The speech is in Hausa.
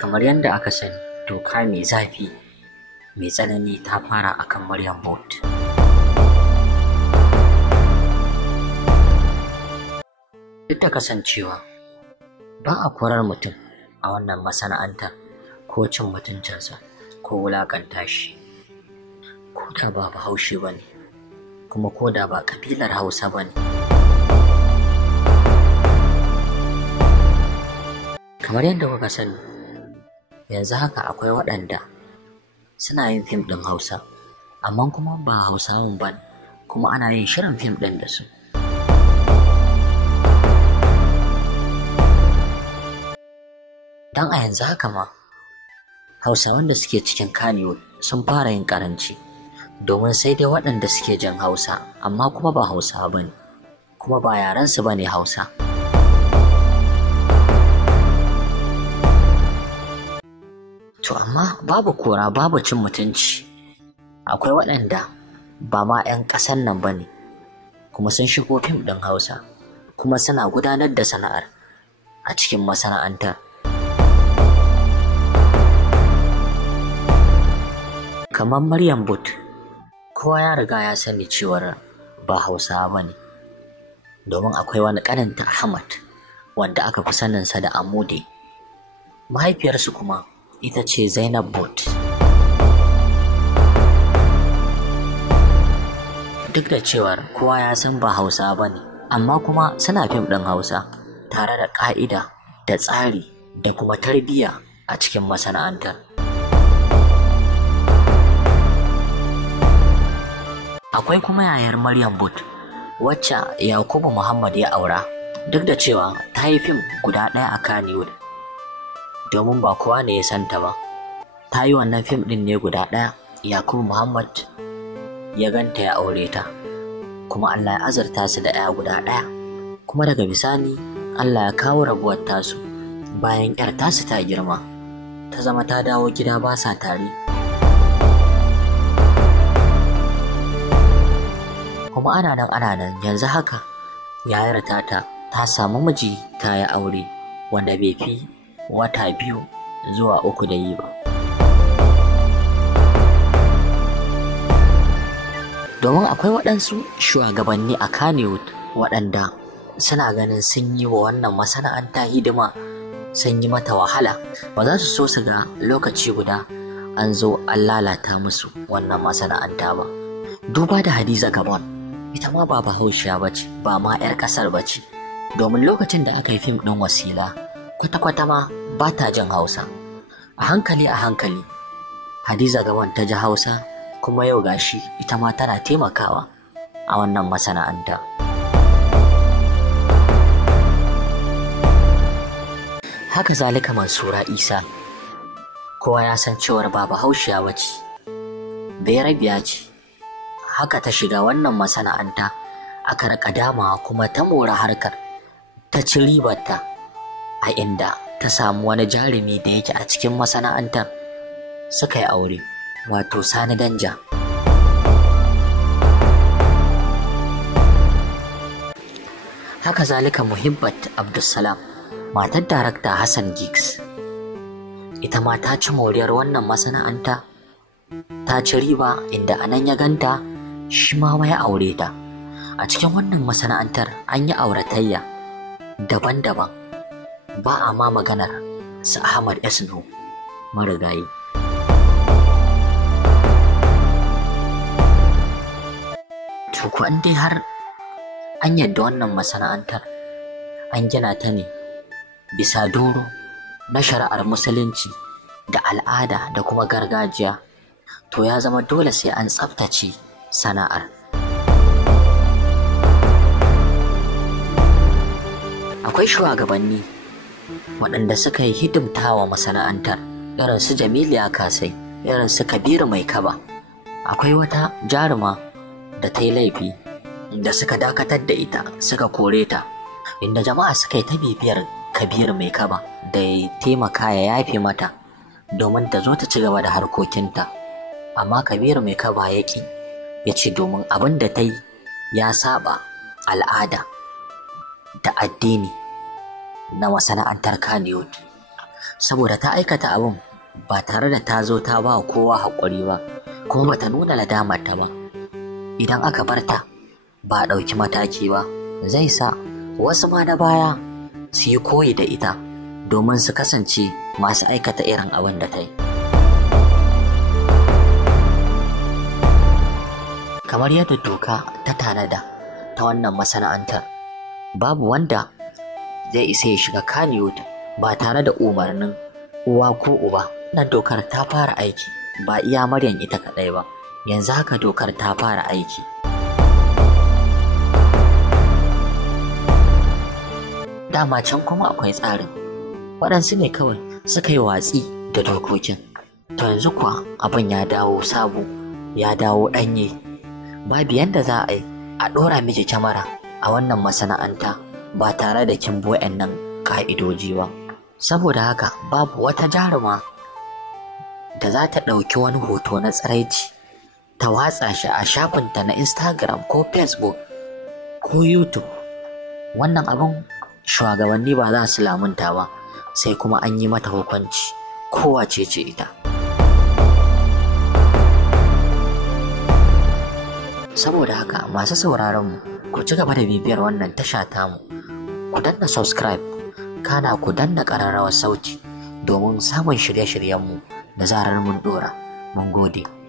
Kamar yadda aka sani, doka mai zafi mai tsanani ta fara akan Maryam Bot. Duk da kasancewa ba a korar mutum a wannan masana'antar ko cin mutuncinsa ko wulakanta shi, ko da ba Bahaushe ba ne, kuma ko da ba kabilar Hausa ba ne. Kamar yadda kuka sani, yanzu haka akwai waɗanda suna yin fim ɗin Hausa, amma kuma ba Hausawan ba, kuma ana yin shirin fim ɗin da su. Don a yanzu haka ma, Hausawan da suke cikin Kannywood sun fara yin ƙaranci, domin sai dai waɗanda suke jin Hausa, amma kuma ba Hausawa ba ne, kuma ba yarensu ba ne Hausa. To amma babu kora, babu cin mutunci. Akwai waɗanda ba ma 'yan ƙasan nan ba ne, kuma sun shigo fim ɗin Hausa, kuma suna gudanar da sana'ar a cikin masana'antar. Kamar Maryam Bot, kowa ya riga ya sani cewar ba Hausawa ba ne, domin akwai wani ƙaninta Ahmad wanda aka fi saninsa da Amude. Mahaifiyarsu kuma ita ce Zainab Bot. Duk da cewar kowa ya san ba Hausa ba ne, amma kuma suna fim ɗin Hausa tare da ƙa'ida da tsari da kuma tarbiyya a cikin masana'antar. Akwai kuma yayar Maryam Bot wacce Yakubu Muhammad ya aura, duk da cewa ta yi fim guda ɗaya a Kannywood, domin ba kowa ne ya santa ba. Ta yi wannan fim ɗin ne guda ɗaya, Yakubu Muhammad ya ganta ya aure ta, kuma Allah ya azurta su da 'ya guda ɗaya, kuma daga bisani Allah ya kawo rabuwar tasu bayan 'yar tasu ta girma, ta zama ta dawo gida ba sa tare. Kuma ana nan yanzu haka yayar tata ta samu miji, ta yi aure wanda bai fi wata 2 zuwa 3 da yi ba. Domin akwai waɗansu shugabanni a Kannywood waɗanda suna ganin sun yi wa wannan masana'anta hidima, sun yi mata wahala, ba za su so su ga lokaci guda an zo an lalata musu wannan masana'anta ba. Duba da Hadiza Gabon, ita ma ba Bahaushiya ba ce, ba ma 'yar ƙasar ba ce, domin lokacin da aka yi fim ɗin Wasila, kwata-kwata ma ba ta jin Hausa. A hankali Hadiza Gabon ta ji Hausa, kuma yau gashi ita ma tana taimakawa a wannan masana'anta. Haka zalika Mansura Isa, kowa ya san cewar ba Bahaushiya ba ce, Bayarabiya ce. Haka ta shiga wannan masana'anta, aka raka dama kuma ta mora harkar, ta ci ribarta, a inda ta samu wani jarumi da yake a cikin masana'antar suka yi aure, wato Sani Danja. Haka zalika Muhibbat Abdulsalam, matar darakta Hassan Giggs, ita ma ta ci moriyar wannan masana'anta, ta ci riba, inda anan ya ganta shi ma ya aure ta. A cikin wannan masana'antar an yi auratayya daban-daban, ba a ma maganar su Ahmad Esno marigayi. Tuku an dai har an yadda wannan masana'antar an gina ta ne bisa doro na shari'ar musulunci da al'ada da kuma gargajiya, to ya zama dole sai an tsaftace sana'ar. Akwai shugabanni waɗanda suka yi hidimta wa masana'antar, irin su Jamiliya Kasai, irin su Kabiru Mai Kaba. Akwai wata jaruma da ta yi laifi, inda suka dakatar da ita, suka kore ta, inda jama'a suka yi ta bibiyar Kabiru Mai Kaba da ya taimaka ya yafe mata domin ta zo ta ci gaba da harkokinta. Amma Kabiru Mai Kaba ya ƙi, ya ce domin abin da ta yi ya saba al'ada da addini na masana'antar Kannywood. saboda ta aikata abin ba tare da ta zo ta ba kowa haƙuri ba, kuma bata nuna nadamarta ba. Idan aka bar ta ba a ɗauki mataki ba, zai sa wasu ma na baya su yi koyi da ita domin su kasance masu aikata irin abin da ta yi. Kamar yadda doka ta tanada ta wannan masana'antar, babu wanda zai isa ya shiga Kannywood ba tare da umarnin uwa ko uba. Wannan dokar ta fara aiki, ba iya Maryam ita kaɗai ba, yanzu haka dokar ta fara aiki. Dama can kuma akwai tsarin, waɗansu ne kawai suka yi watsi da dokokin. To yanzu kuwa abin ya dawo sabo, ya dawo ɗanye. Babu yanda za a yi a ɗora miki kyamara a wannan masana'anta ba tare da kin bi nan ƙa'idoji ba. Saboda haka babu wata jaruma da za ta ɗauki wani hoto na tsiraici ta watsa shi a shafinta na Instagram ko Facebook ko YouTube. Wannan abin shugabanni ba za su lamunta ba, sai kuma an yi mata hukunci kowace ce ita. Saboda haka masu sauraron mu, ku ci gaba da bibiyar wannan tasha tamu, ku danna subscribe, kana ku danna ƙararrawar sauti domin samun shirye-shiryenmu da zarar mun ɗora. Mun gode.